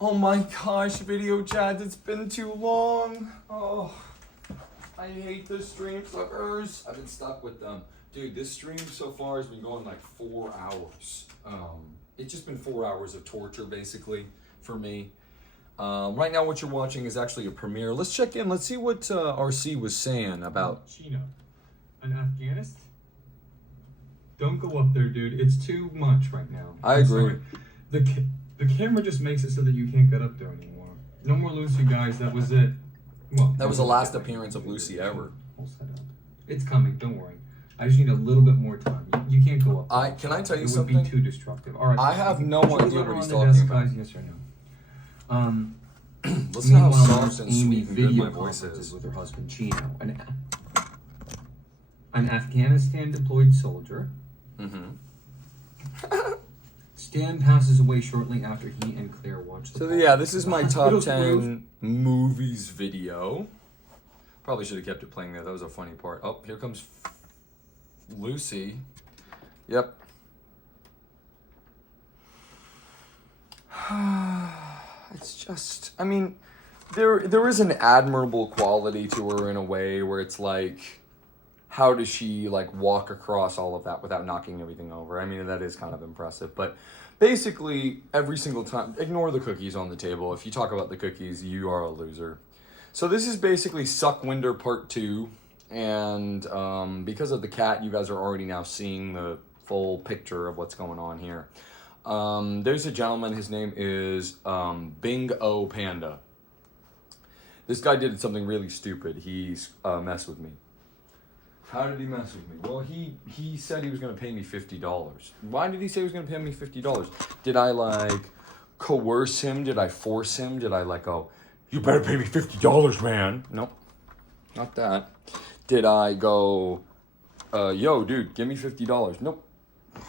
Oh my gosh, video chat, it's been too long. Oh, I hate the stream suckers. I've been stuck with them. Dude, this stream so far has been going like 4 hours. It's just been 4 hours of torture, basically, for me. Right now, what you're watching is actually a premiere. Let's check in. Let's see what RC was saying about... Chino. An Afghanist? Don't go up there, dude. It's too much right now. I agree. Sorry. The camera just makes it so that you can't get up there anymore. No more Lucy, guys. That was it. Well, that was the last appearance of Lucy ever. It's coming. Don't worry. I just need a little bit more time. You can't go up there. Can I tell you it something? It would be too destructive. All right. I have no idea what he's talking about. Guys, yes or no? Listen to how soft and sweet and good my voice is. With her husband Chino, an Afghanistan deployed soldier. Stan passes away shortly after he and Claire watch the So yeah, this is my top 10 movies video. Probably should have kept it playing there. That was a funny part. Oh, here comes Lucy. Yep. It's just, I mean, there is an admirable quality to her in a way where it's like, how does she like walk across all of that without knocking everything over? I mean, that is kind of impressive, but basically every single time, ignore the cookies on the table. If you talk about the cookies, you are a loser. So this is basically Suckwinder Part 2, and because of the cat, you guys are already now seeing the full picture of what's going on here. There's a gentleman, his name is Bing O Panda. This guy did something really stupid. He's messed with me. How did he mess with me? Well, he said he was going to pay me $50. Why did he say he was going to pay me $50? Did I like coerce him? Did I force him? Did I like go, you better pay me $50, man? Nope, not that. Did I go, yo, dude, give me $50? Nope.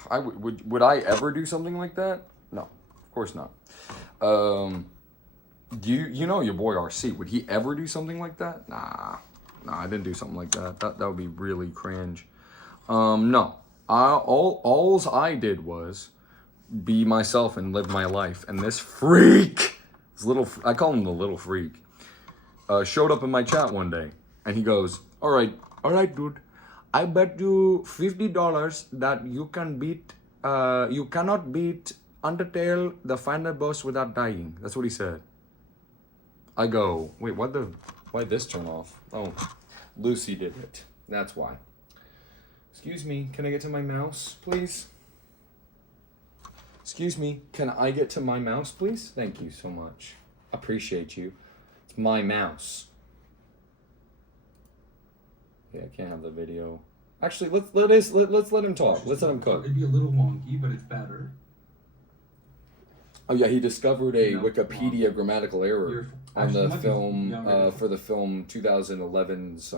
Would I ever do something like that? No, of course not. You know your boy RC. Would he ever do something like that? Nah, I didn't do something like that. That would be really cringe. No, all I did was be myself and live my life. And this freak, I call him the little freak, showed up in my chat one day, and he goes, all right, dude. I bet you $50 that you cannot beat Undertale, the final boss, without dying. That's what he said. I go, wait, why'd this turn off? Oh, Lucy did it. That's why. Excuse me, can I get to my mouse, please? Excuse me, can I get to my mouse, please? Thank you so much. Appreciate you. It's my mouse. Yeah, I can't have the video. Actually, let's let him talk. Let's let him cook. It'd be a little wonky, but it's better. Oh yeah, he discovered a Wikipedia grammatical error on the film for the film 2011's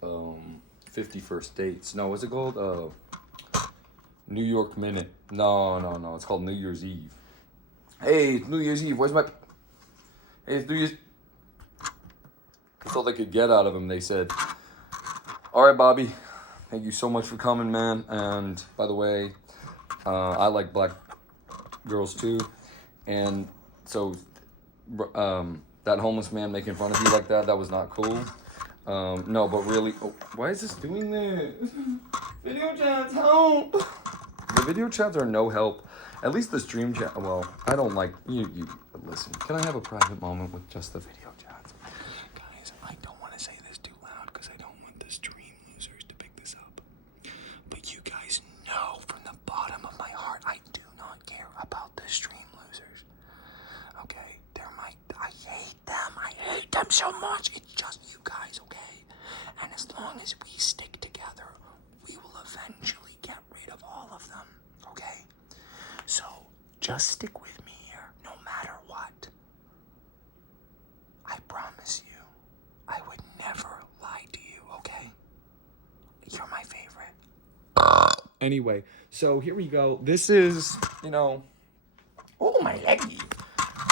51st Dates. No, what's it called? New York Minute. No. It's called New Year's Eve. Hey, it's New Year's Eve. Hey, it's New Year's. That's all they could get out of him, they said. All right, Bobby. Thank you so much for coming, man. And by the way, I like black girls too. And so that homeless man making fun of you like that was not cool. No, but really, why is this doing this? Video chats, help! The video chats are no help. At least the stream chat, well, I don't like, you listen. Can I have a private moment with just the video chats? Guys, I don't want to say this too loud because I don't want the stream losers to pick this up. But you guys know from the bottom of my heart, I do not care about the stream losers. Okay? I hate them. I hate them so much. It's just you guys, okay? And as long as we stick together, we will eventually get rid of all of them, okay? So, just stick with me here, no matter what. I promise you, I would never lie to you, okay? You're my favorite. Anyway, so here we go. This is, oh, my leggy.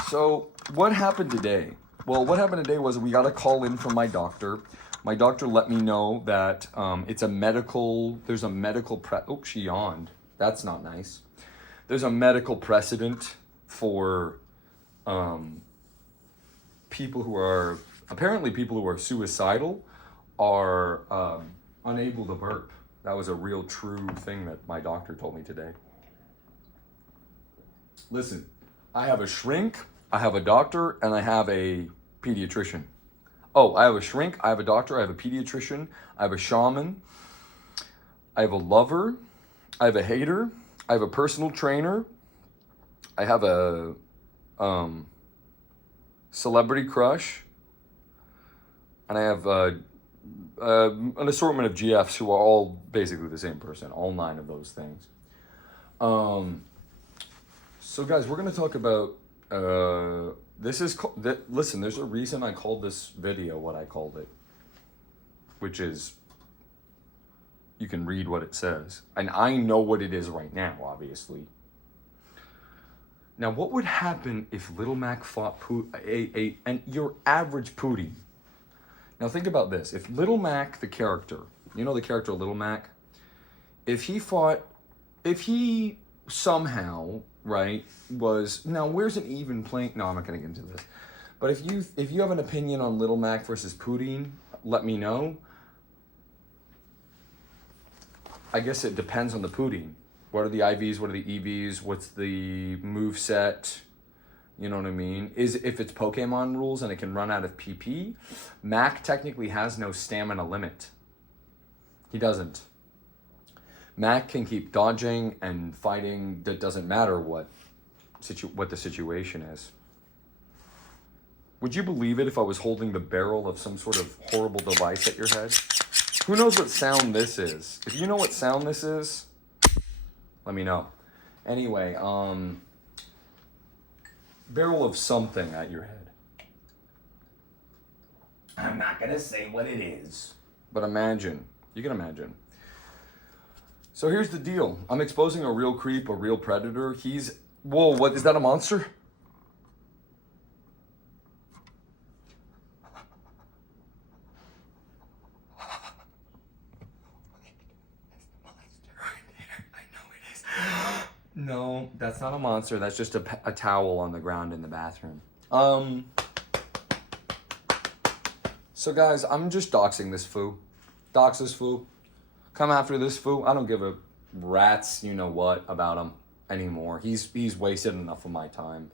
So, what happened today? Well, what happened today was we got a call in from my doctor. My doctor let me know that there's a medical oh, she yawned. That's not nice. there's a medical precedent for people who are suicidal are unable to burp. That was a real true thing that my doctor told me today. Listen, I have a shrink, I have a doctor, and I have a pediatrician. Oh, I have a shrink, I have a doctor, I have a pediatrician, I have a shaman, I have a lover, I have a hater, I have a personal trainer, I have a celebrity crush, and I have an assortment of GFs who are all basically the same person, all 9 of those things. So guys, we're going to talk about, listen, there's a reason I called this video what I called it, which is, you can read what it says. And I know what it is right now, obviously. Now, what would happen if Little Mac fought and your average Pootie? Now, think about this. If Little Mac, the character, you know the character Little Mac? If he somehow, right, now where's an even playing, no, I'm not going to get into this. But if you have an opinion on Little Mac versus Poutine, let me know. I guess it depends on the Poutine. What are the IVs? What are the EVs? What's the move set? You know what I mean? If it's Pokemon rules and it can run out of PP, Mac technically has no stamina limit. He doesn't. Mac can keep dodging and fighting. That doesn't matter what the situation is. Would you believe it if I was holding the barrel of some sort of horrible device at your head? Who knows what sound this is? If you know what sound this is, let me know. Anyway, barrel of something at your head. I'm not gonna say what it is. But imagine. You can imagine. So here's the deal. I'm exposing a real creep, a real predator. Whoa, what, is that a monster? No, that's not a monster. That's just a towel on the ground in the bathroom. So guys, I'm just doxing this foo. Dox this foo. Come after this foo. I don't give a rat's you know what about him anymore. He's wasted enough of my time.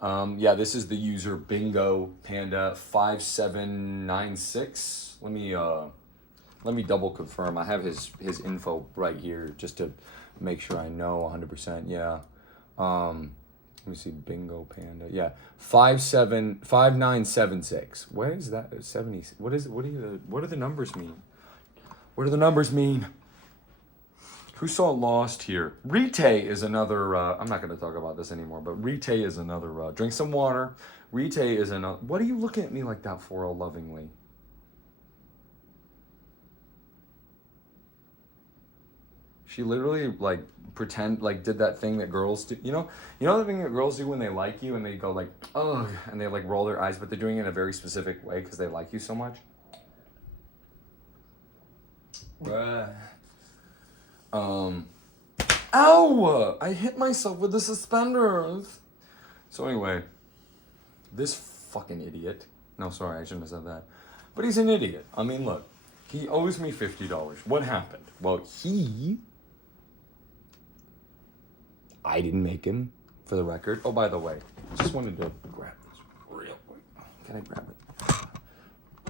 Yeah, this is the user Bingo Panda 5796. Let me double confirm. I have his info right here just to make sure I know 100%. Yeah. Let me see. Bingo Panda. Yeah. 5976. What is that? 70. What do the numbers mean? What do the numbers mean? Who saw Lost here? Rite is another, I'm not going to talk about this anymore, but Rite is another, drink some water. Rite is another, what are you looking at me like that for, all lovingly? She literally did that thing that girls do. You know the thing that girls do when they like you and they go like, ugh, and they like roll their eyes, but they're doing it in a very specific way because they like you so much. Ow! I hit myself with the suspenders. So anyway, this fucking idiot. No, sorry, I shouldn't have said that. But he's an idiot. I mean, look, he owes me $50. What happened? Well, I didn't make him, for the record. Oh, by the way, just wanted to grab this real quick. Can I grab it?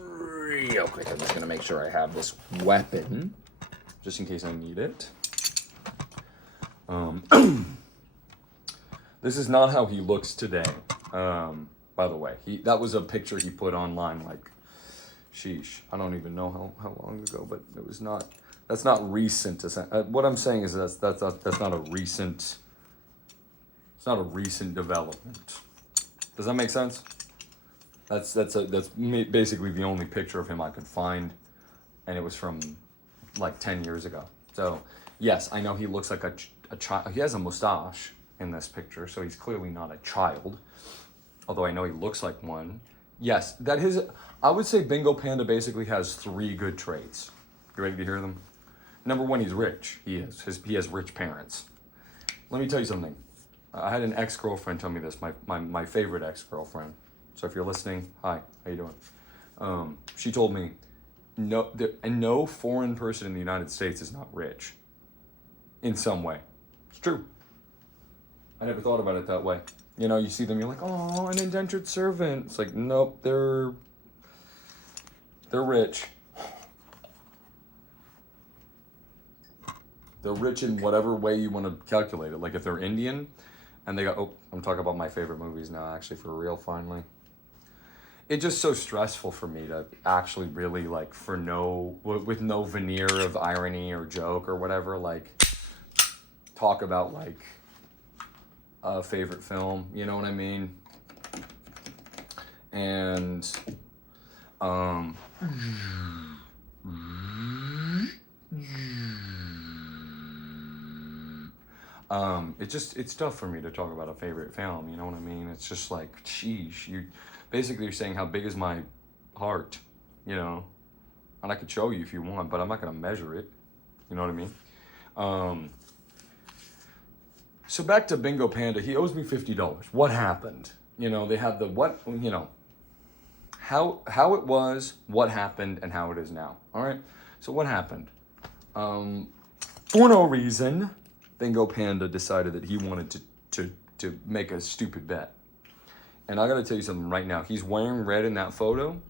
Real quick. I'm just gonna make sure I have this weapon, just in case I need it. This is not how he looks today. By the way, that was a picture he put online, like, sheesh. I don't even know how long ago, but it was not. That's not recent. What I'm saying is that's not a recent. It's not a recent development. Does that make sense? That's basically the only picture of him I could find, and it was from like 10 years ago. So yes, I know he looks like a child. He has a mustache in this picture, so he's clearly not a child. Although I know he looks like one. Yes, I would say Bingo Panda basically has 3 good traits. You ready to hear them? Number 1, he's rich. He has rich parents. let me tell you something. I had an ex-girlfriend tell me this, my favorite ex-girlfriend. So if you're listening, hi, how you doing? She told me, no foreign person in the United States is not rich. In some way. It's true. I never thought about it that way. You know, you see them, you're like, oh, an indentured servant. It's like, nope, they're rich. They're rich in whatever way you want to calculate it. Like if they're Indian and they got, oh, I'm talking about my favorite movies now, actually, for real, finally. It's just so stressful for me to actually really, like, with no veneer of irony or joke or whatever, like, talk about, like, a favorite film, you know what I mean? And, it's tough for me to talk about a favorite film, you know what I mean? It's just like, sheesh, you're saying how big is my heart, you know? And I could show you if you want, but I'm not gonna measure it, you know what I mean? So back to Bingo Panda, he owes me $50. What happened? You know, they had how it was, what happened, and how it is now, all right? So what happened? For no reason, Bingo Panda decided that he wanted to make a stupid bet. And I gotta tell you something right now. He's wearing red in that photo.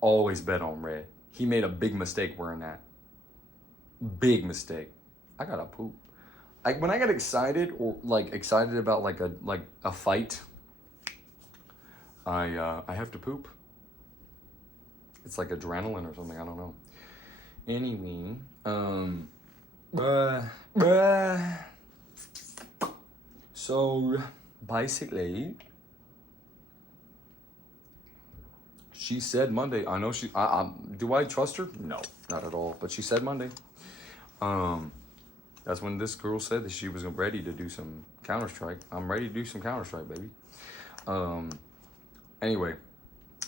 Always bet on red. He made a big mistake wearing that. Big mistake. I gotta poop. When I get excited or excited about like a fight, I have to poop. It's like adrenaline or something. I don't know. Anyway, so basically, she said Monday. I know she. Do I trust her? No, not at all. But she said Monday. That's when this girl said that she was ready to do some Counter-Strike. I'm ready to do some Counter-Strike, baby. Anyway,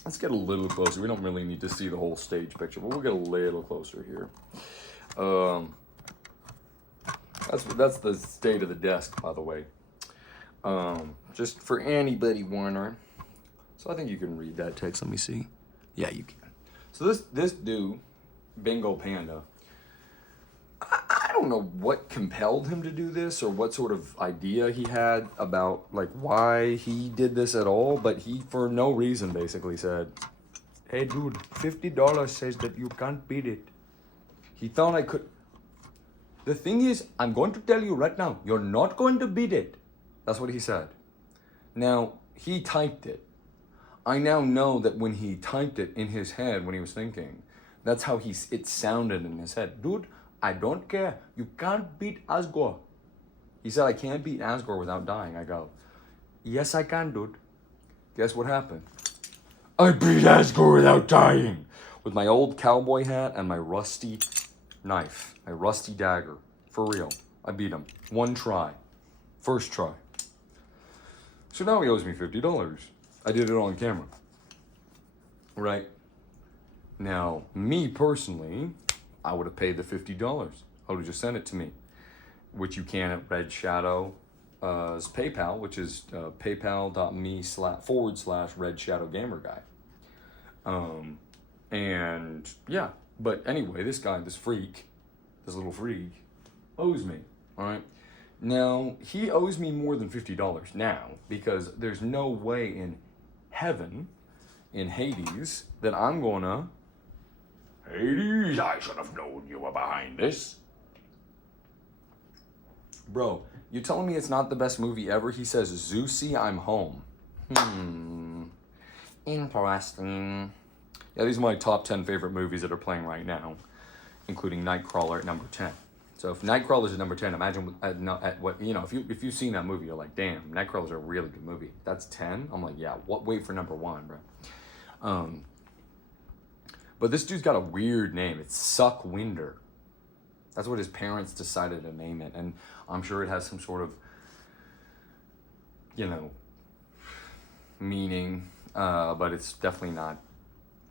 let's get a little closer. We don't really need to see the whole stage picture, but we'll get a little closer here. That's the state of the desk, by the way. Just for anybody wondering. So I think you can read that text. Let me see. Yeah, you can. So this dude, Bingo Panda, I don't know what compelled him to do this or what sort of idea he had about like why he did this at all, but he for no reason basically said, hey dude, $50 says that you can't beat it. He thought I could. The thing is, I'm going to tell you right now, you're not going to beat it. That's what he said. Now, he typed it. I now know that when he typed it in his head, when he was thinking, that's how it sounded in his head. Dude, I don't care. You can't beat Asgore. He said, I can't beat Asgore without dying. I go, yes, I can, dude. Guess what happened? I beat Asgore without dying. With my old cowboy hat and my rusty knife, my rusty dagger. For real. I beat him. One try. First try. So now he owes me $50. I did it on camera. Right? Now, me personally, I would have paid the $50. I would have just sent it to me, which you can at Red Shadow's PayPal, which is paypal.me/redshadowgamerguy. And yeah, but anyway, this little freak, owes me. All right. Now he owes me more than $50 now because there's no way in heaven, in Hades, that I'm gonna. Hades, I should have known you were behind this. Bro, you're telling me it's not the best movie ever? He says, Zeusy, I'm home. Interesting. Yeah, these are my top 10 favorite movies that are playing right now, including Nightcrawler at number 10. So if Nightcrawler's at number 10, imagine at what, you know, if you've seen that movie, you're like, damn, Nightcrawler's a really good movie. That's 10? I'm like, yeah, wait for number 1, bro. But this dude's got a weird name. It's Suckwinder. That's what his parents decided to name it. And I'm sure it has some sort of, you know, meaning. But it's definitely not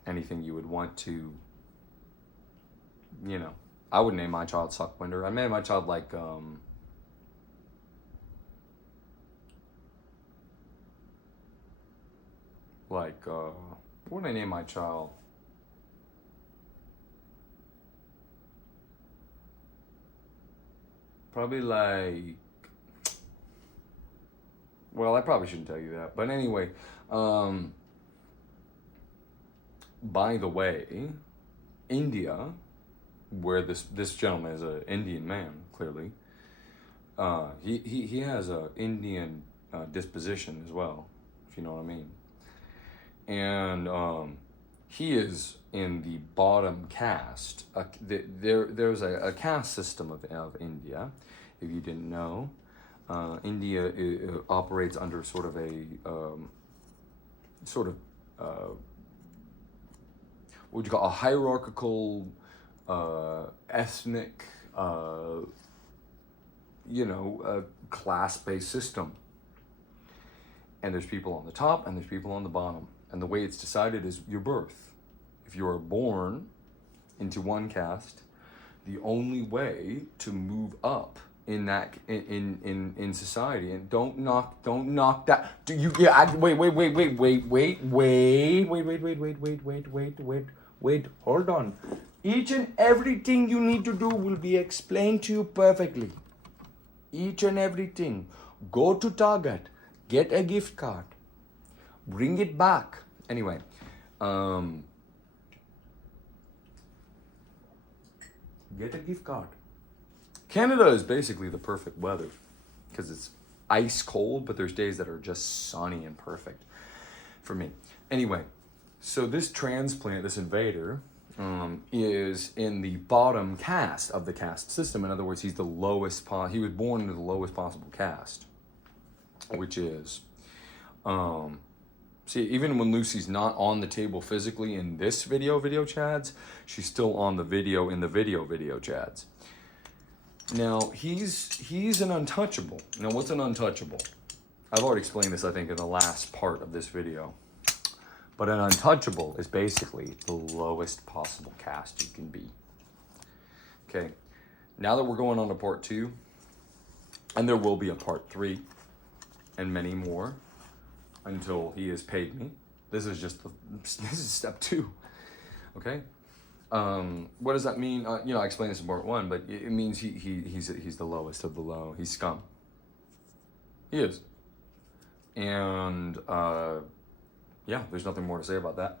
anything you would want to, you know. I would name my child Suckwinder. I named my child like, like, what would I name my child? Probably like, well, I probably shouldn't tell you that. But anyway, by the way, India, where this gentleman is an Indian man, clearly, he has a Indian disposition as well, if you know what I mean. And he is in the bottom caste. There's a caste system of India, if you didn't know. India operates under sort of a what would you call a hierarchical, ethnic, class-based system. And there's people on the top and there's people on the bottom. And the way it's decided is your birth. If you are born into one caste, the only way to move up in that in society, and don't knock that. Do you? Yeah. Wait. Hold on. Each and everything you need to do will be explained to you perfectly. Each and everything. Go to Target. Get a gift card. Bring it back. Anyway, get a gift card. Canada is basically the perfect weather because it's ice cold, but there's days that are just sunny and perfect for me. Anyway, so this transplant, this invader, is in the bottom caste of the caste system. In other words, he's the lowest. He was born into the lowest possible caste, which is, see, even when Lucy's not on the table physically in this video chads, she's still on the video in the video chads. Now, he's an untouchable. Now, what's an untouchable? I've already explained this, I think, in the last part of this video. But an untouchable is basically the lowest possible caste you can be. Okay, now that we're going on to part 2, and there will be a part 3, and many more, until he has paid me. This is step 2, okay? What does that mean? I explained this in part 1, but it means he's the lowest of the low. He's scum. He is. And, yeah, there's nothing more to say about that.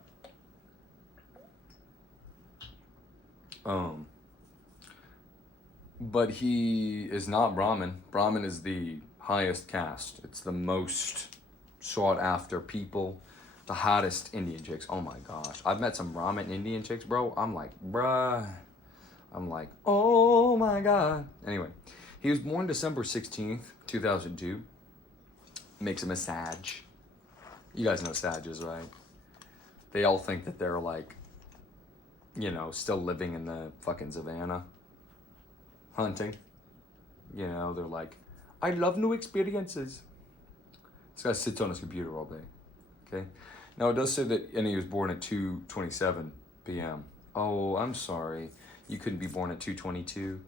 But he is not Brahmin. Brahmin is the highest caste. It's the most sought after people, the hottest Indian chicks. Oh my gosh. I've met some Brahmin Indian chicks, bro. I'm like, bruh. I'm like, oh my God. Anyway, he was born December 16th, 2002. Makes him a Sag. You guys know Sages, right? They all think that they're like, still living in the fucking savannah. Hunting. They're like, I love new experiences. This guy sits on his computer all day. Okay? Now it does say that, and he was born at 2:27 p.m. Oh, I'm sorry. You couldn't be born at 2:22.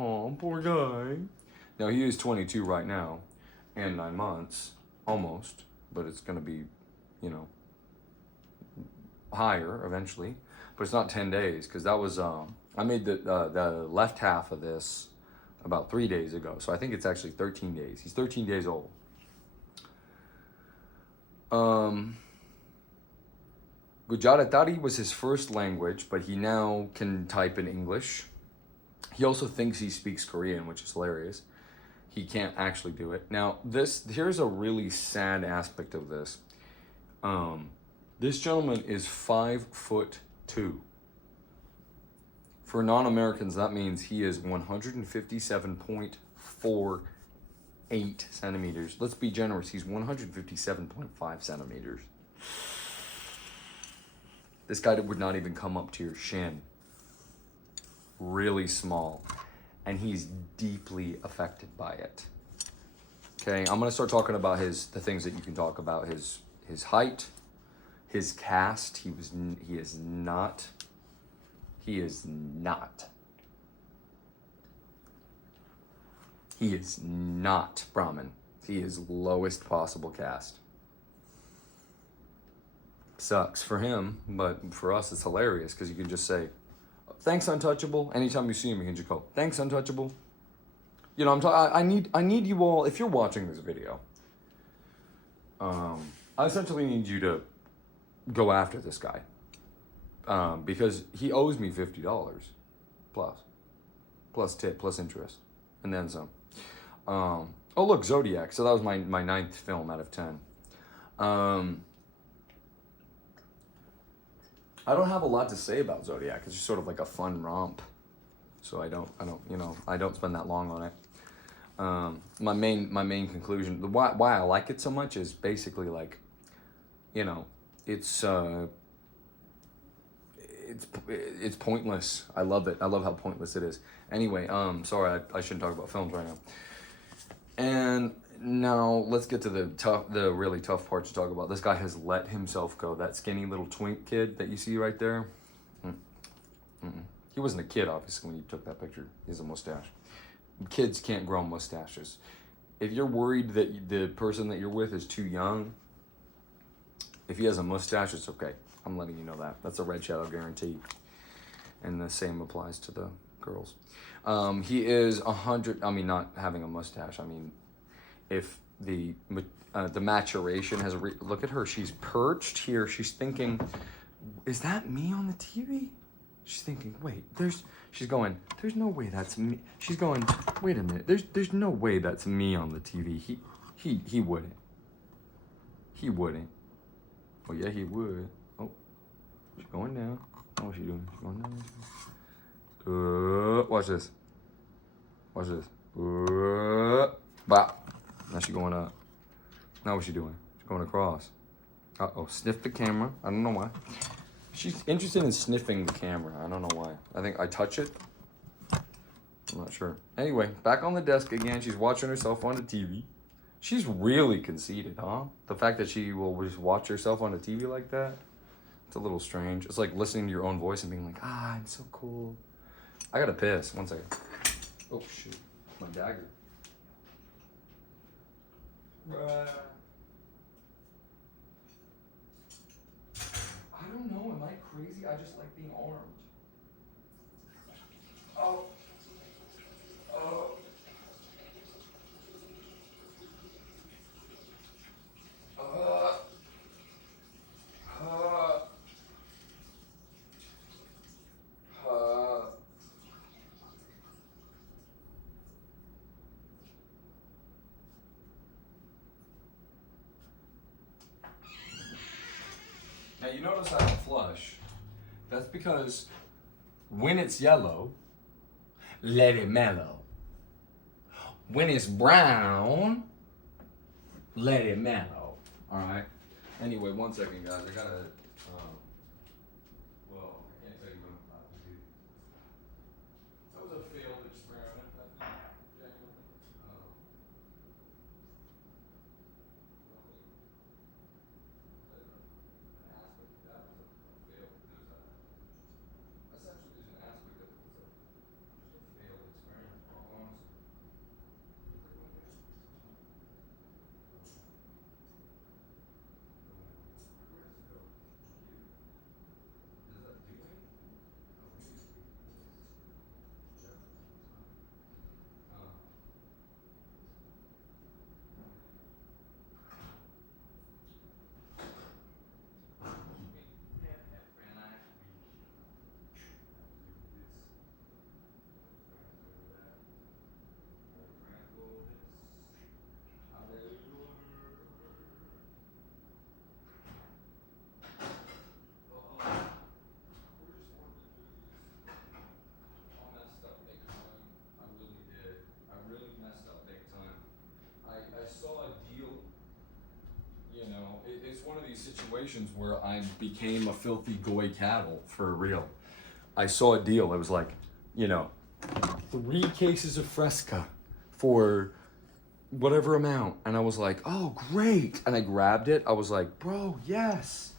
Oh, poor guy. Now he is 22 right now, and 9 months, almost. But it's gonna be, higher eventually. But it's not 10 days, because that was, I made the left half of this about 3 days ago. So I think it's actually 13 days. He's 13 days old. Gujarati was his first language, but he now can type in English. He also thinks he speaks Korean, which is hilarious. He can't actually do it. Now, here's a really sad aspect of this. This gentleman is 5'2". For non-Americans, that means he is 157.48 centimeters. Let's be generous. He's 157.5 centimeters. This guy would not even come up to your shin. Really small. And he's deeply affected by it. Okay, I'm gonna start talking about the things that you can talk about. His height, his caste. He is not Brahmin. He is lowest possible caste. Sucks for him, but for us it's hilarious because you can just say, "Thanks, Untouchable." Anytime you see him, you can just go, "Thanks, Untouchable." You know, I need you all, if you're watching this video, I essentially need you to go after this guy because he owes me $50 plus tip, plus interest, and then some. Oh look, Zodiac. So that was my 9th film out of 10. I don't have a lot to say about Zodiac. It's just sort of like a fun romp. So I don't spend that long on it. My main conclusion, why I like it so much is basically like, you know, it's pointless. I love it. I love how pointless it is. Anyway, sorry, I shouldn't talk about films right now. And now let's get to the really tough part to talk about. This guy has let himself go. That skinny little twink kid that you see right there. He wasn't a kid, obviously, when you took that picture. He has a mustache. Kids can't grow mustaches. If you're worried that the person that you're with is too young, if he has a mustache, it's okay. I'm letting you know that. That's a red shadow guarantee. And the same applies to the girls. He is 100, I mean, not having a mustache. I mean, if the maturation has, look at her. She's perched here. She's thinking, is that me on the TV? She's thinking, wait, she's going, there's no way that's me. She's going, wait a minute, there's no way that's me on the TV. He wouldn't. He wouldn't. Oh yeah, he would. Oh, she's going down. Oh, what's she doing? She's going down. Watch this. Watch this. Bop. Now she's going up. Now what's she doing? She's going across. Uh-oh, sniff the camera. I don't know why. She's interested in sniffing the camera. I don't know why. I think I touch it. I'm not sure. Anyway, back on the desk again. She's watching herself on the TV. She's really conceited, huh? The fact that she will just watch herself on the TV like that, it's a little strange. It's like listening to your own voice and being like, I'm so cool. I gotta piss. One second. Oh, shoot. My dagger. Bruh. I don't know, am I crazy? I just like being armed. Oh. Oh. Now you notice I don't flush. That's because when it's yellow, let it mellow. When it's brown, let it mellow. All right. Anyway, one second, guys. I gotta. Well, I can't tell you what I'm about to do. That was a failed experiment. That's not genuine. It's one of these situations where I became a filthy goy cattle for real. I saw a deal. It was like, 3 cases of Fresca for whatever amount. And I was like, oh, great. And I grabbed it. I was like, bro, yes.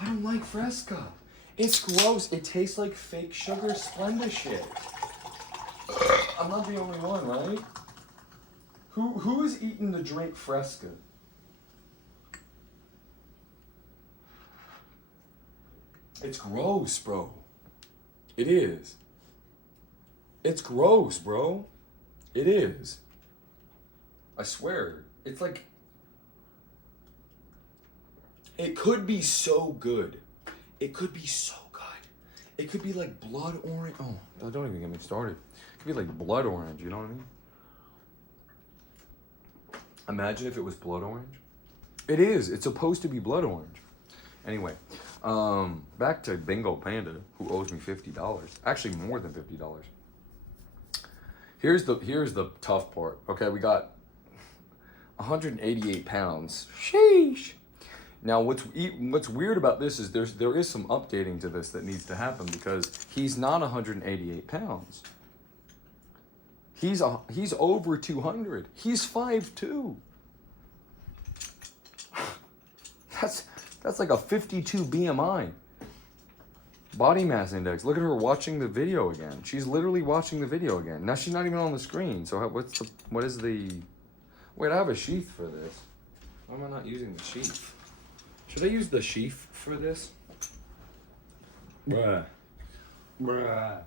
I don't like Fresca. It's gross. It tastes like fake sugar Splenda shit. I'm not the only one, right? Who is eating the drink Fresca? It's gross, bro. It is. It's gross, bro. It is. I swear. It's like... It could be so good. It could be so good. It could be like blood orange. Oh, don't even get me started. It could be like blood orange, you know what I mean? Imagine if it was blood orange. It is. It's supposed to be blood orange. Anyway, back to Bingo Panda, who owes me $50. Actually, more than $50. Here's the tough part. Okay, we got 188 pounds. Sheesh. Now, what's weird about this is there is some updating to this that needs to happen because he's not 188 pounds. He's over 200. He's 5'2". That's like a 52 BMI. Body mass index. Look at her watching the video again. She's literally watching the video again. Now she's not even on the screen. So what is the? Wait, I have a sheath for this. Why am I not using the sheath? Should I use the sheath for this? Bruh. Bruh.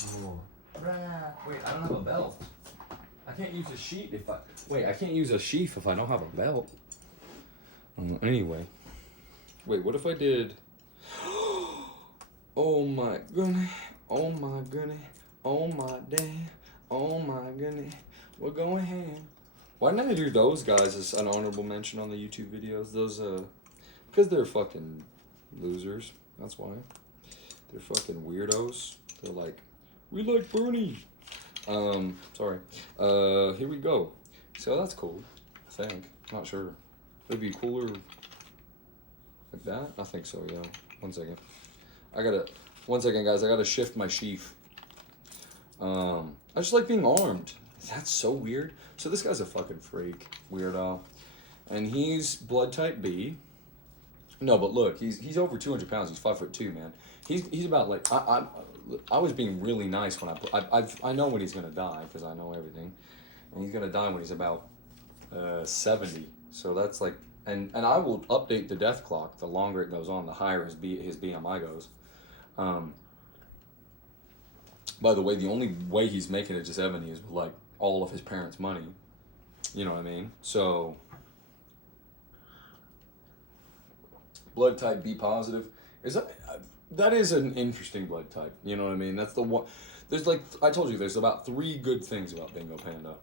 Oh. Bruh. Wait, I don't have a belt. I can't use a sheath if I... Wait, I can't use a sheath if I don't have a belt. Anyway. Wait, what if I did... Oh my goodness. Oh my goodness. Oh my damn. Oh my goodness. We're going ham. Why didn't I do those guys as an honorable mention on the YouTube videos? Those, because they're fucking losers. That's why. They're fucking weirdos. They're like, we like Bernie. Sorry. Here we go. So that's cool. I think. Not sure. It'd be cooler like that? I think so, yeah. 1 second. One second, guys. I gotta shift my sheath. I just like being armed. That's so weird. So this guy's a fucking freak, weirdo, and he's blood type B. No, but look, he's over 200 pounds. He's 5'2", man. He's about like I was being really nice when I know when he's gonna die because I know everything, and he's gonna die when he's about 70. So that's like, and I will update the death clock. The longer it goes on, the higher his BMI goes. By the way, the only way he's making it to 70 is with like all of his parents' money. You know what I mean? So, blood type B positive that is an interesting blood type. You know what I mean? That's the one. There's like I told you, there's about 3 good things about Bingo Panda,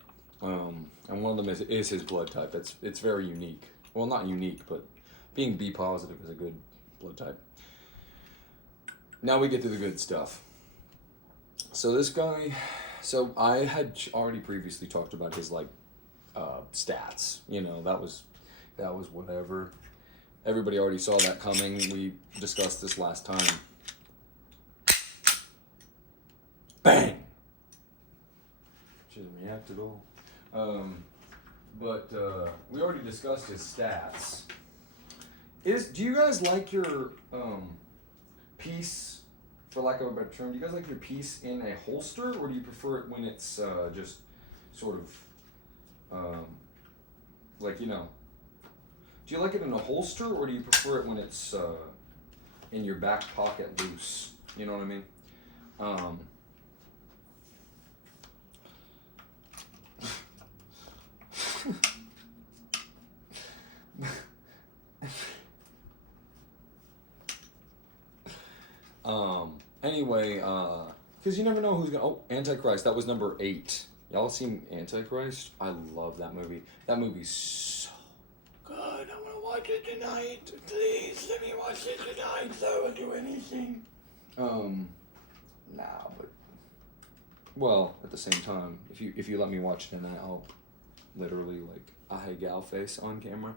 and one of them is his blood type. It's very unique. Well, not unique, but being B positive is a good blood type. Now we get to the good stuff. So this guy, so I had already previously talked about his like stats. You know, that was whatever. Everybody already saw that coming. We discussed this last time. Bang! Shouldn't react at all. But we already discussed his stats. Do you guys like your piece, for lack of a better term, do you guys like your piece in a holster, or do you prefer it when it's just sort of like, you know, do you like it in a holster, or do you prefer it when it's in your back pocket loose? You know what I mean? Anyway, because you never know who's gonna... Oh, Antichrist, that was number 8. Y'all seen Antichrist? I love that movie. That movie's so good. I want to watch it tonight. Please, let me watch it tonight so I will do anything. Nah, but... Well, at the same time, if you let me watch it tonight, I'll literally, like, a hey gal face on camera.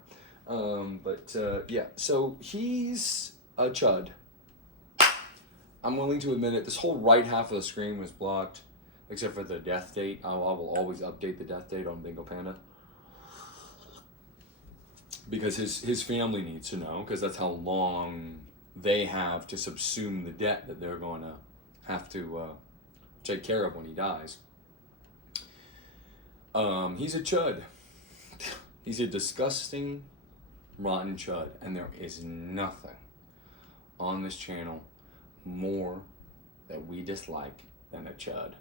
Yeah, so he's a chud. I'm willing to admit it. This whole right half of the screen was blocked, except for the death date. I will always update the death date on Bingo Panda, because his family needs to know, because that's how long they have to subsume the debt that they're going to have to take care of when he dies. He's a chud. He's a disgusting, rotten chud, and there is nothing on this channel more that we dislike than a chud.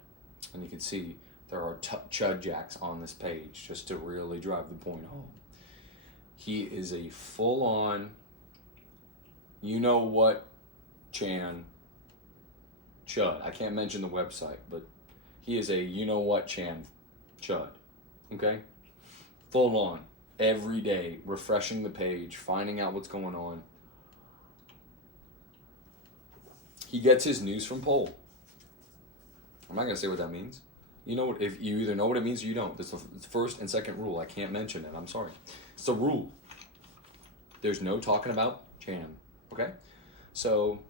And you can see there are chud jacks on this page just to really drive the point home. He is a full-on, you know what, Chan chud. I can't mention the website, but he is a you know what Chan chud. Okay? Full on. Every day, refreshing the page, finding out what's going on. He gets his news from Poll. I'm not going to say what that means. You know, if you either know what it means or you don't. That's the first and second rule. I can't mention it. I'm sorry. It's a rule. There's no talking about Chan. Okay? So,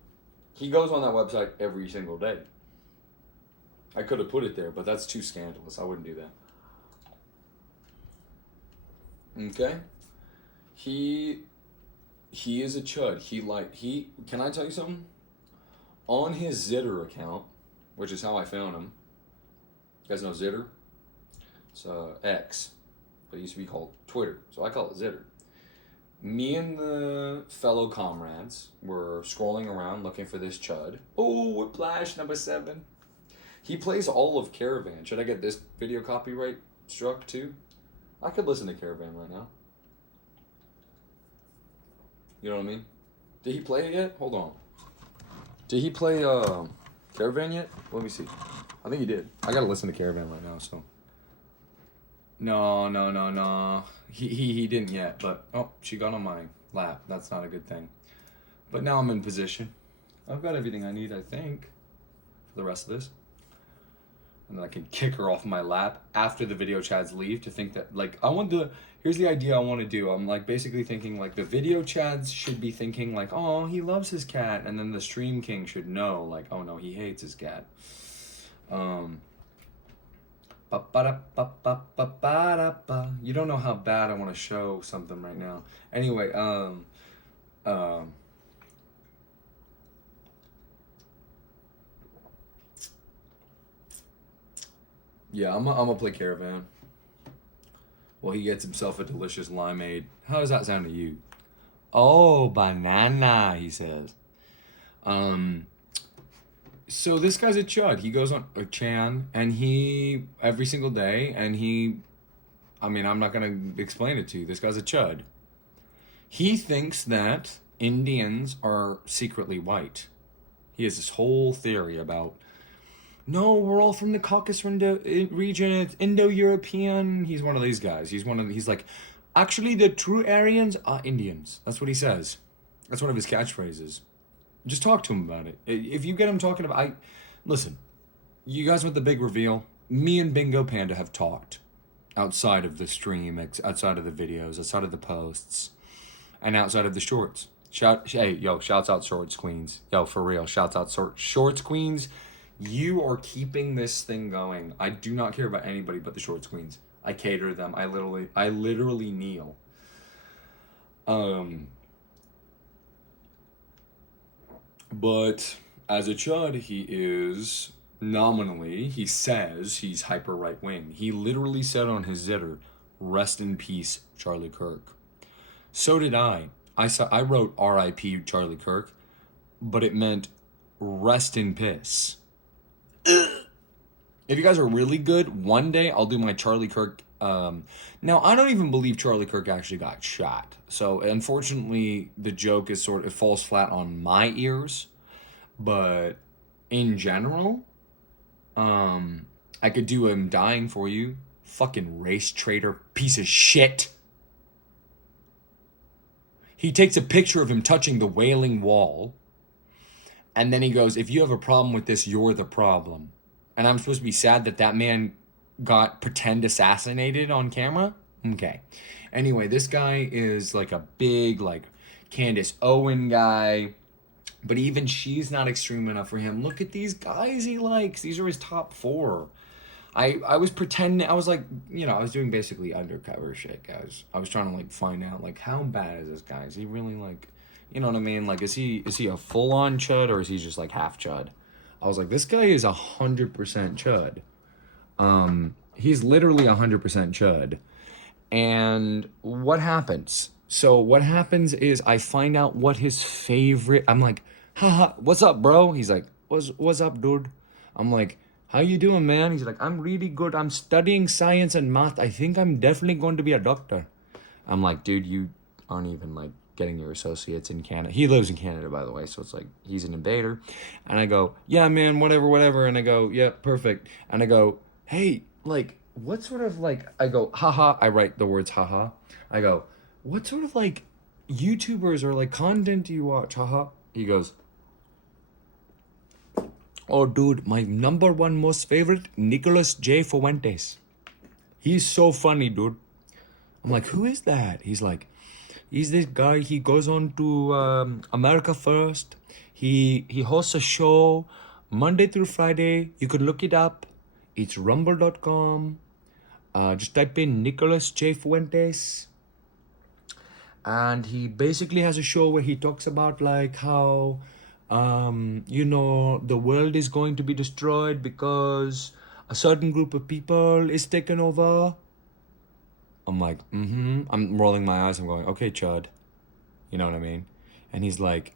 he goes on that website every single day. I could have put it there, but that's too scandalous. I wouldn't do that. Okay? He is a chud. Can I tell you something? On his Zitter account, which is how I found him. You guys know Zitter? It's X, but it used to be called Twitter, so I call it Zitter. Me and the fellow comrades were scrolling around looking for this chud. Oh, Whiplash number 7. He plays all of Caravan. Should I get this video copyright struck too? I could listen to Caravan right now. You know what I mean? Did he play it yet? Hold on. Did he play Caravan yet? Let me see. I think he did. I gotta listen to Caravan right now, so. No. He didn't yet, but oh, she got on my lap. That's not a good thing. But now I'm in position. I've got everything I need, I think, for the rest of this. And then I can kick her off my lap after the video chads leave to think that, like, here's the idea I want to do. I'm, like, basically thinking, like, the video chads should be thinking, like, oh, he loves his cat. And then the stream king should know, like, oh, no, he hates his cat. You don't know how bad I want to show something right now. Anyway, yeah, I'm gonna play Caravan. Well, he gets himself a delicious limeade. How does that sound to you? Oh, banana, he says. So this guy's a chud. He goes on a Chan, and he every single day, and I'm not gonna explain it to you. This guy's a chud. He thinks that Indians are secretly white. He has this whole theory about, no, we're all from the Caucasus region. It's Indo-European. He's one of these guys. He's like, actually, the true Aryans are Indians. That's what he says. That's one of his catchphrases. Just talk to him about it. If you get him talking about... Listen, you guys want the big reveal? Me and Bingo Panda have talked outside of the stream, outside of the videos, outside of the posts, and outside of the shorts. Shouts out Shorts Queens. Yo, for real, shouts out Shorts Queens. You are keeping this thing going. I do not care about anybody but the Shorts Queens. I cater them. I literally kneel. But as a chud, he is nominally, he says he's hyper right wing. He literally said on his Zitter, rest in peace, Charlie Kirk. So did I. I wrote R.I.P. Charlie Kirk, but it meant rest in piss. If you guys are really good, one day I'll do my Charlie Kirk. Now, I don't even believe Charlie Kirk actually got shot. So, unfortunately, the joke is it falls flat on my ears. But, in general, I could do him dying for you. Fucking race traitor piece of shit. He takes a picture of him touching the Wailing Wall. And then he goes, if you have a problem with this, you're the problem. And I'm supposed to be sad that man got pretend assassinated on camera? Okay. Anyway, this guy is like a big, like, Candace Owen guy. But even she's not extreme enough for him. Look at these guys he likes. These are his top 4. I was pretending, I was like, I was doing basically undercover shit, guys. I was trying to, like, find out, like, how bad is this guy? Is he really, like, you know what I mean? Like, is he a full-on chud, or is he just, like, half chud? I was like, this guy is 100% chud. He's literally 100% chud. And what happens? So what happens is I find out what his favorite... I'm like, haha, what's up, bro? He's like, what's up, dude? I'm like, how you doing, man? He's like, I'm really good. I'm studying science and math. I think I'm definitely going to be a doctor. I'm like, dude, you aren't even like getting your associates in Canada. He lives in Canada, by the way, so it's like he's an invader. And I go, yeah, man, whatever, whatever. And I go, yeah, perfect. And I go, hey, like, what sort of like? I go, haha. I write the words haha. I go, what sort of like YouTubers or like content do you watch? Haha. He goes, oh, dude, my number one most favorite, Nicholas J. Fuentes. He's so funny, dude. I'm like, who is that? He's like, he's this guy. He goes on to America First. He hosts a show Monday through Friday. You could look it up. It's rumble.com. Just type in Nicholas J. Fuentes. And he basically has a show where he talks about like how the world is going to be destroyed because a certain group of people is taken over. I'm like, I'm rolling my eyes. I'm going, okay, Chud. You know what I mean? And he's like,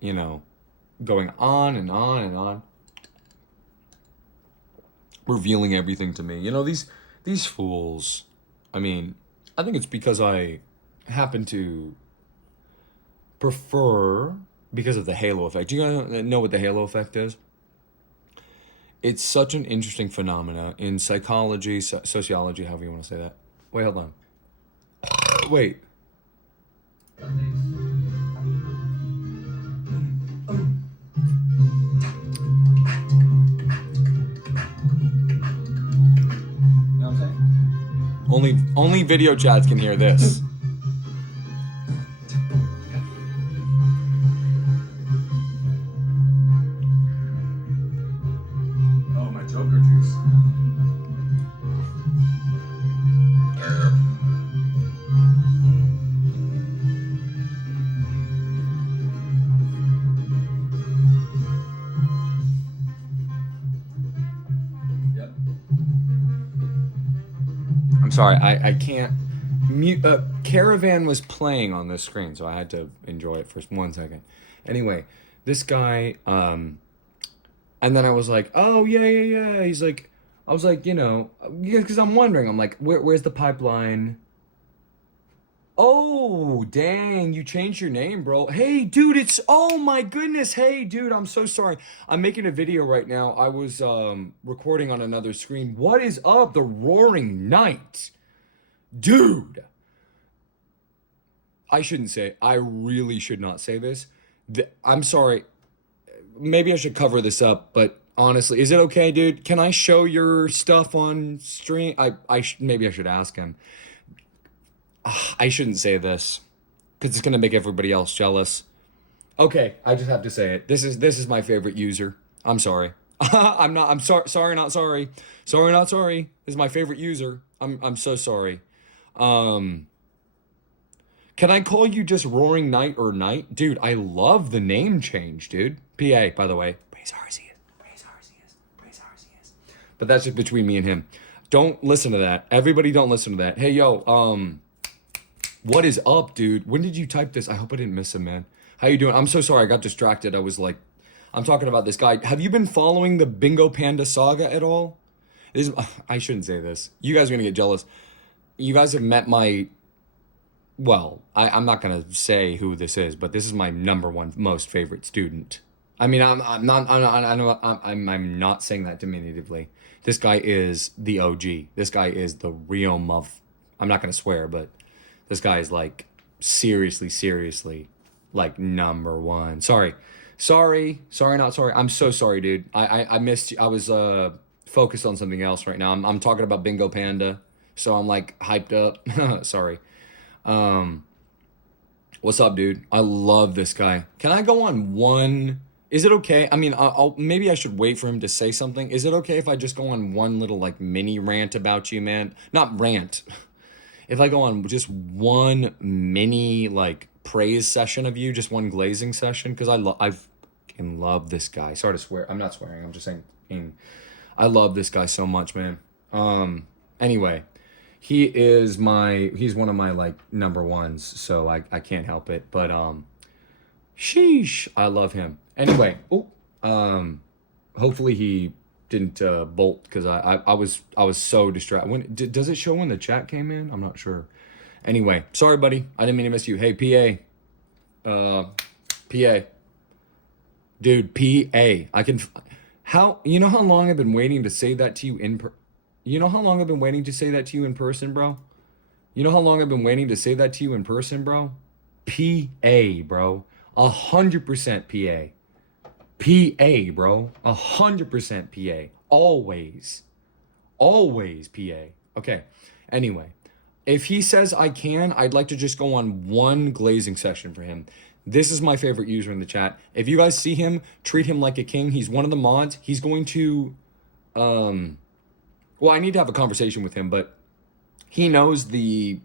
going on and on and on, revealing everything to me. These fools. I mean, I think it's because I happen to prefer, because of the halo effect. Do you guys know what the halo effect is? It's such an interesting phenomena in psychology, sociology, however you want to say that. Wait, hold on. Wait. You know what I'm saying? Only video chats can hear this. Oh, my Joker juice. I'm sorry, I can't mute. Caravan was playing on this screen, so I had to enjoy it for 1 second. Anyway, this guy, and then I was like, oh yeah. He's like, I was like, because I'm wondering, I'm like, where's the pipeline? Oh, dang, you changed your name, bro. Hey, dude, oh my goodness. Hey, dude, I'm so sorry. I'm making a video right now. I was recording on another screen. What is up? The Roaring Knight. Dude. I shouldn't say, I really should not say this. I'm sorry. Maybe I should cover this up, but honestly, is it okay, dude? Can I show your stuff on stream? Maybe I should ask him. I shouldn't say this because it's gonna make everybody else jealous. Okay, I just have to say it. This is my favorite user. I'm sorry. I'm sorry. Sorry, not sorry. Sorry, not sorry. This is my favorite user. I'm so sorry. Can I call you just Roaring Knight or Knight, dude? I love the name change, dude. PA, by the way. Praise Arceus. Praise Arceus. Praise Arceus. But that's just between me and him. Don't listen to that. Everybody, don't listen to that. Hey, yo. What is up, dude? When did you type this? I hope I didn't miss him, man. How you doing? I'm so sorry. I got distracted. I was like, I'm talking about this guy. Have you been following the Bingo Panda saga at all? I shouldn't say this. You guys are going to get jealous. You guys have met my... Well, I'm not going to say who this is, but this is my number one most favorite student. I mean, I'm not saying that diminutively. This guy is the OG. This guy is the real I'm not going to swear, but... This guy is like seriously like number one. Sorry, not sorry. I'm so sorry, dude. I missed you. I was focused on something else right now. I'm talking about Bingo Panda, so I'm like hyped up. Sorry. What's up, dude? I love this guy. Can I go on one? Is it okay? I mean, maybe I should wait for him to say something. Is it okay if I just go on one little like mini rant about you, man? Not rant. If I go on just one mini like praise session of you, just one glazing session, because I fucking love this guy. Sorry to swear. I'm not swearing. I'm just saying. I love this guy so much, man. Anyway, he's one of my like number ones, so I can't help it. But Sheesh. I love him. Anyway, hopefully he didn't bolt because I was so distracted. When does it show when the chat came in? I'm not sure. Anyway, sorry, buddy. I didn't mean to miss you. Hey, PA, dude, PA. I can. How you know how long I've been waiting to say that to you You know how long I've been waiting to say that to you in person, bro? You know how long I've been waiting to say that to you in person, bro? PA, bro. 100% PA. PA, bro. 100% PA. Always. Always PA. Okay. Anyway, if he says I can, I'd like to just go on one glazing session for him. This is my favorite user in the chat. If you guys see him, treat him like a king. He's one of the mods. He's going to, well, I need to have a conversation with him, but he knows the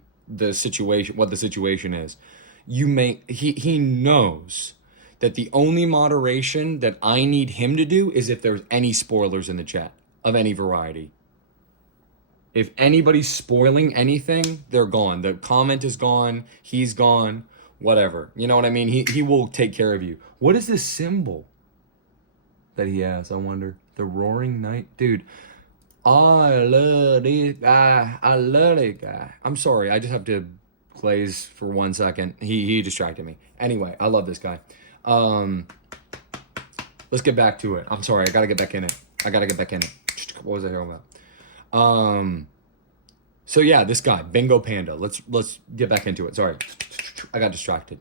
situation, what the situation is. He knows that the only moderation that I need him to do is if there's any spoilers in the chat of any variety. If anybody's spoiling anything, they're gone. The comment is gone. He's gone. Whatever. You know what I mean? He will take care of you. What is this symbol that he has? I wonder. The Roaring Knight? Dude, I love this guy. I love it, guy. I'm sorry. I just have to glaze for 1 second. He distracted me. Anyway, I love this guy. Let's get back to it. I'm sorry. I got to get back in it. What was I talking about? So yeah, this guy, Bingo Panda. Let's get back into it. Sorry. I got distracted.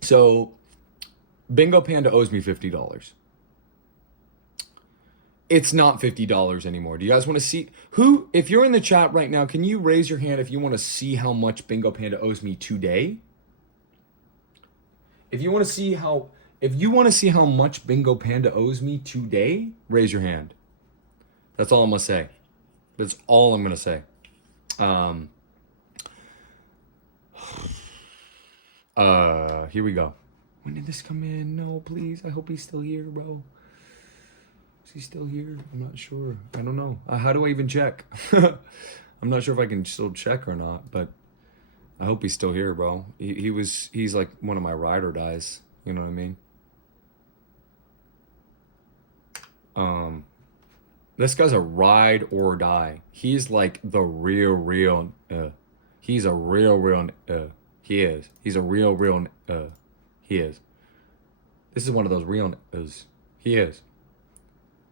So Bingo Panda owes me $50. It's not $50 anymore. Do you guys want to see who, if you're in the chat right now, can you raise your hand if you want to see how much Bingo Panda owes me today? If you want to see how much Bingo Panda owes me today, raise your hand. That's all I'm going to say. That's all I'm going to say. Here we go. When did this come in? No, please. I hope he's still here, bro. Is he still here? I'm not sure. I don't know. How do I even check? I'm not sure if I can still check or not, but I hope he's still here, bro. He's like one of my ride or dies. You know what I mean? This guy's a ride or die. He's like the real, he's a real, he is. He's a real, he is. This is one of those real, he is.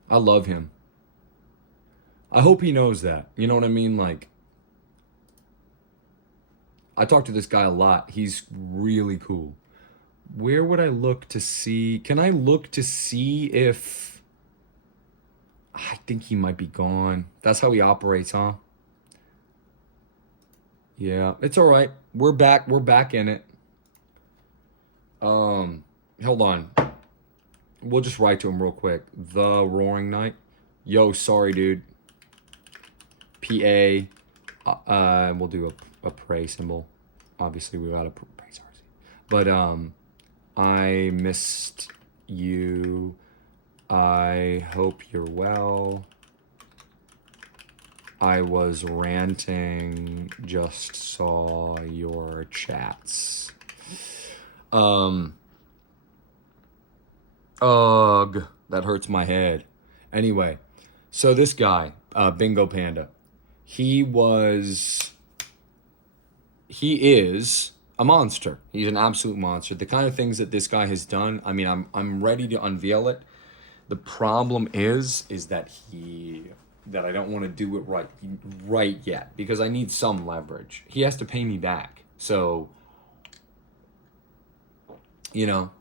I love him. I hope he knows that. You know what I mean? Like, I talk to this guy a lot. He's really cool. Where would I look to see? Can I look to see if... I think he might be gone. That's how he operates, huh? Yeah, it's all right. We're back. We're back in it. Hold on. We'll just write to him real quick. The Roaring Knight. Yo, sorry, dude. PA. We'll do a pray symbol. Obviously, we got to praise ours. But, I missed you. I hope you're well. I was ranting. Just saw your chats. Ugh, that hurts my head. Anyway, so this guy, Bingo Panda, he is a monster. He's an absolute monster. The kind of things that this guy has done, I mean, I'm ready to unveil it. The problem is that I don't want to do it right yet because I need some leverage. He has to pay me back. So, you know,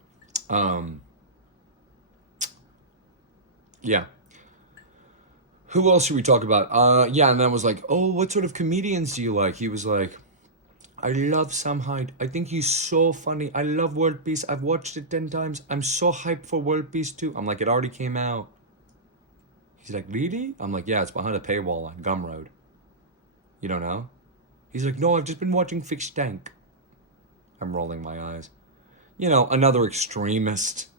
yeah. Who else should we talk about? Yeah, and then I was like, oh, what sort of comedians do you like? He was like, I love Sam Hyde. I think he's so funny. I love World Peace. I've watched it 10 times. I'm so hyped for World Peace 2. I'm like, it already came out. He's like, really? I'm like, yeah, it's behind a paywall on Gumroad. You don't know? He's like, no, I've just been watching Fixed Tank. I'm rolling my eyes. You know, another extremist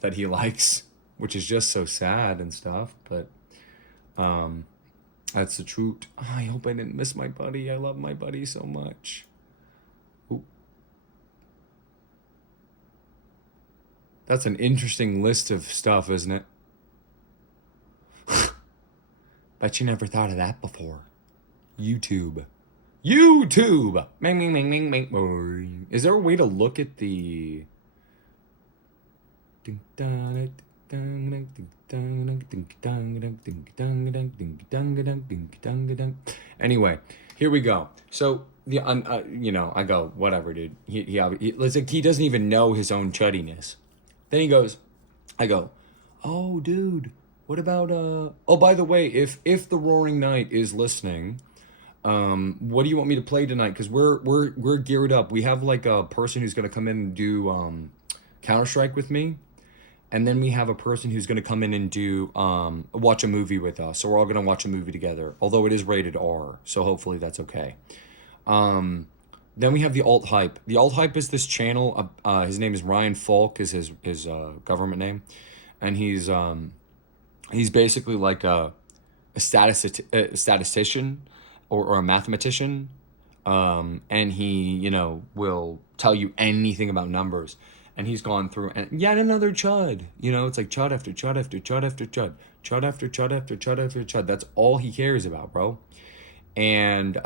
that he likes, which is just so sad and stuff, but that's the truth. I hope I didn't miss my buddy. I love my buddy so much. Ooh. That's an interesting list of stuff, isn't it? Bet you never thought of that before. YouTube. YouTube! Ming, ming, ming, ming, ming. Is there a way to look at the... Anyway, here we go. So, you know, I go, whatever, dude. He doesn't even know his own chuddiness. Then he goes, I go, oh, dude, what about, oh, by the way, if the Roaring Knight is listening, what do you want me to play tonight? Because we're geared up. We have like a person who's gonna come in and do Counter-Strike with me, and then we have a person who's gonna come in and do watch a movie with us. So we're all gonna watch a movie together. Although it is rated R, so hopefully that's okay. Then we have the alt hype. The alt hype is this channel. His name is Ryan Falk, is his government name, and he's basically like a statistician or a mathematician, and he, you know, will tell you anything about numbers. And he's gone through and yet another chud. You know, it's like chud after chud after chud after chud, chud after chud after chud after chud. That's all he cares about, bro. And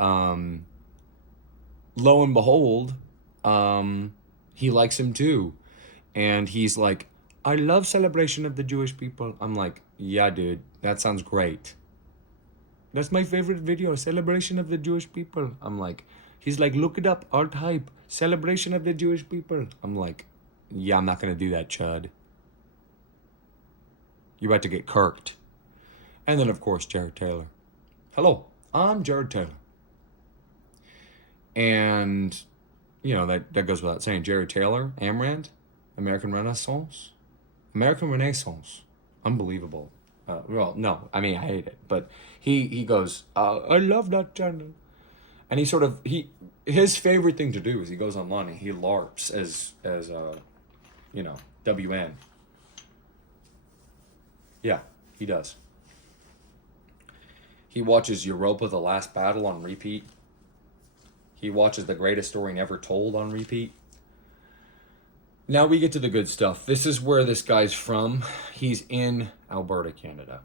lo and behold, he likes him too. And he's like, I love celebration of the Jewish people. I'm like, yeah, dude, that sounds great. That's my favorite video, celebration of the Jewish people. I'm like, he's like, look it up, alt hype, celebration of the Jewish people. I'm like, yeah, I'm not gonna do that, chud. You're about to get kirked. And then, of course, Jared Taylor. Hello, I'm Jared Taylor. And, you know, that goes without saying. Jared Taylor, Amrand, American Renaissance. Unbelievable. Well, no, I mean, I hate it. But he goes, I love that channel. And his favorite thing to do is he goes online and he LARPs as you know, WN. Yeah, he does. He watches Europa: The Last Battle on repeat. He watches The Greatest Story Never Told on repeat. Now we get to the good stuff. This is where this guy's from. He's in Alberta, Canada.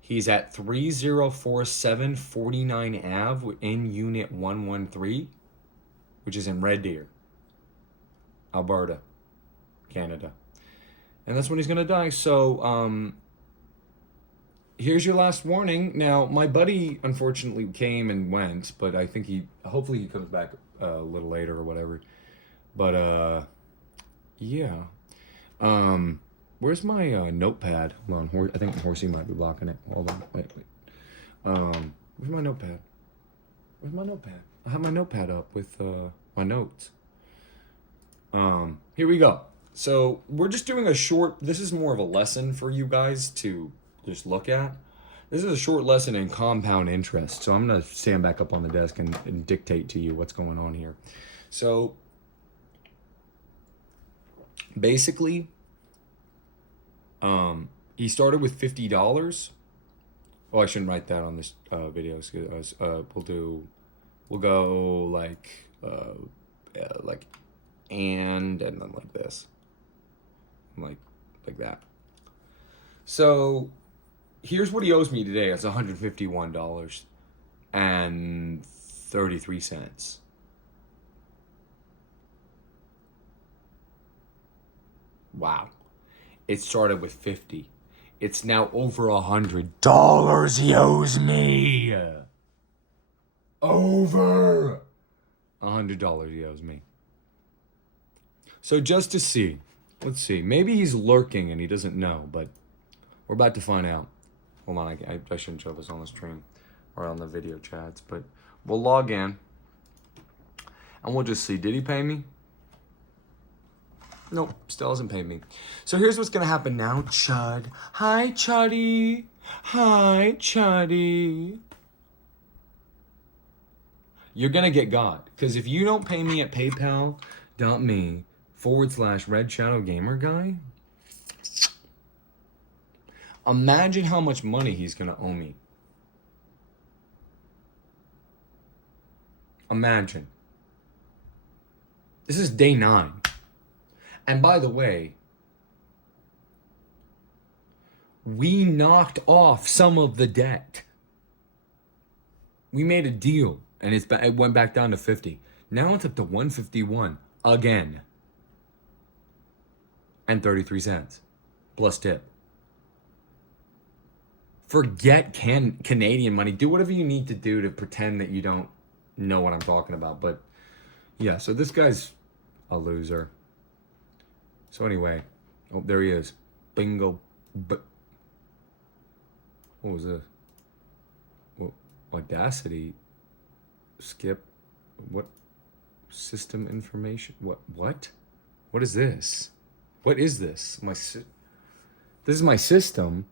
He's at 3047 49 Ave in Unit 113, which is in Red Deer, Alberta, Canada. And that's when he's going to die. So, here's your last warning. Now, my buddy unfortunately came and went, but I think hopefully he comes back a little later or whatever. But, yeah. Where's my notepad? Hold on, I think Horsey might be blocking it. Hold on, wait. Where's my notepad? Where's my notepad? I have my notepad up with my notes. Here we go. So we're just doing a short, this is more of a lesson for you guys to just look at. This is a short lesson in compound interest. So I'm going to stand back up on the desk and dictate to you what's going on here. So basically, he started with $50. Oh, I shouldn't write that on this video. We'll go like and then like this, like that. So here's what he owes me today. It's $151.33. Wow. It started with 50. It's now over $100 he owes me. Over $100 he owes me. So just to see, let's see. Maybe he's lurking and he doesn't know, but we're about to find out. Hold on, I shouldn't show this on the stream or on the video chats, but we'll log in and we'll just see. Did he pay me? Nope, still hasn't paid me. So here's what's gonna happen now, Chud. Hi, Chuddy. Hi, Chuddy. You're gonna get got. Because if you don't pay me at paypal.me/redshadowgamerguy, imagine how much money he's gonna owe me. Imagine. This is day 9. And by the way, we knocked off some of the debt. We made a deal, and it went back down to 50. Now it's up to 151 again. And 33 cents plus tip. Forget Canadian money. Do whatever you need to do to pretend that you don't know what I'm talking about. But yeah, so this guy's a loser. So anyway, oh, there he is. Bingo. But what was this? What, Audacity. Skip. What? System information. What? What is this? What is this? This is my system.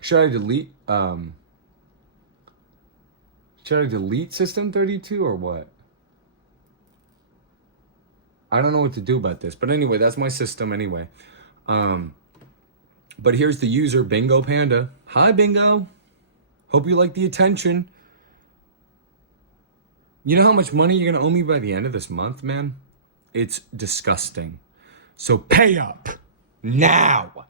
Should I delete system 32 or what? I don't know what to do about this. But anyway, that's my system anyway. But here's the user, Bingo Panda. Hi, Bingo. Hope you like the attention. You know how much money you're going to owe me by the end of this month, man? It's disgusting. So pay up now.